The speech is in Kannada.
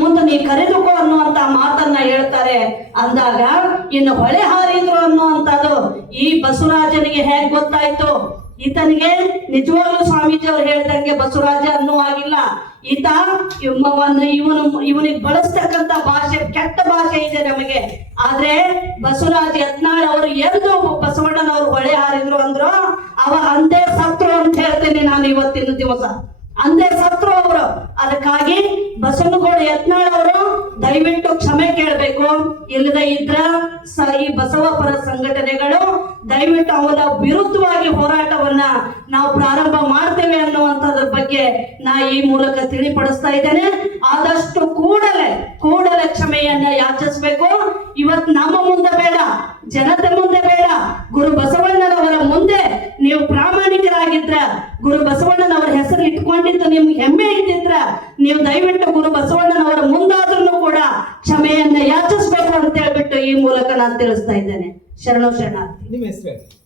ಮುಂದೆ ನೀ ಕರೆದುಕೋ ಅನ್ನುವಂತ ಮಾತನ್ನ ಹೇಳ್ತಾರೆ. ಅಂದಾಗ, ಇನ್ನು ಹೊಳೆ ಹಾರಿದ್ರು ಅನ್ನುವಂಥದ್ದು ಈ ಬಸವರಾಜನಿಗೆ ಹೇಗ್ ಗೊತ್ತಾಯ್ತು? ಈತನಿಗೆ ನಿಜವಾಗ್ಲೂ ಸ್ವಾಮೀಜಿ ಅವ್ರು ಹೇಳ್ದಂಗೆ ಬಸವರಾಜ ಅನ್ನುವಾಗಿಲ್ಲ ಈತ ಇವನು ಇವನು, ಇವನಿಗೆ ಬಳಸ್ತಕ್ಕಂತ ಭಾಷೆ, ಕೆಟ್ಟ ಭಾಷೆ ಇದೆ ನಮಗೆ. ಆದ್ರೆ ಬಸವರಾಜ ಯತ್ನಾಳ್ ಅವರು ಎಂದು ಬಸವಣ್ಣನವರು ಹೊಳೆ ಹಾರಿದ್ರು ಅಂದ್ರು, ಅವ ಅಂದೇ ಸತ್ರು ಅಂತ ಹೇಳ್ತೇನೆ ನಾನು ಇವತ್ತಿನ ದಿವಸ. ಅಂದೇ ಸತ್ರು ಅವರು. ಅದಕ್ಕಾಗಿ ಬಸವನಗೌಡ ಯತ್ನಾಳ್ ಅವರು ದಯವಿಟ್ಟು ಕ್ಷಮೆ ಕೇಳಬೇಕು. ಇಲ್ಲದೆ ಇದ್ರ ಈ ಬಸವಪರ ಸಂಘಟನೆಗಳು ದಯವಿಟ್ಟು ಅವರ ವಿರುದ್ಧವಾಗಿ ಹೋರಾಟವನ್ನ ನಾವು ಪ್ರಾರಂಭ ಮಾಡ್ತೇವೆ ಅನ್ನುವಂಥದ್ರ ಬಗ್ಗೆ ನಾ ಈ ಮೂಲಕ ತಿಳಿಪಡಿಸ್ತಾ ಇದ್ದೇನೆ. ಆದಷ್ಟು ಕೂಡಲೇ ಕೂಡಲೇ ಕ್ಷಮೆಯನ್ನ ಯಾಚಿಸ್ಬೇಕು. ಇವತ್ ನಮ್ಮ ಮುಂದೆ ಬೇಡ, ಜನತೆ ಮುಂದೆ ಬೇಡ. ಗುರು ಬಸವಣ್ಣನವರ ಮುಂದೆ ನೀವು ಪ್ರಾಮಾಣಿಕರಾಗಿದ್ರ ಗುರು ಬಸವಣ್ಣನವರ ಇಟ್ಕೊಂಡಿದ್ದು ನಿಮ್ಗೆ ಹೆಮ್ಮೆ ಇದ್ದಿದ್ರ ನೀವು ದಯವಿಟ್ಟು ಗುರು ಬಸವಣ್ಣನವರ ಮುಂದಾದ್ರೂ ಕೂಡ ಕ್ಷಮೆಯನ್ನ ಯಾಚಿಸ್ಬೇಕು ಅಂತ ಹೇಳ್ಬಿಟ್ಟು ಈ ಮೂಲಕ ನಾನು ತಿಳಿಸ್ತಾ ಇದ್ದೇನೆ. ಶರಣು ಶರಣಾರ್ಥಿ.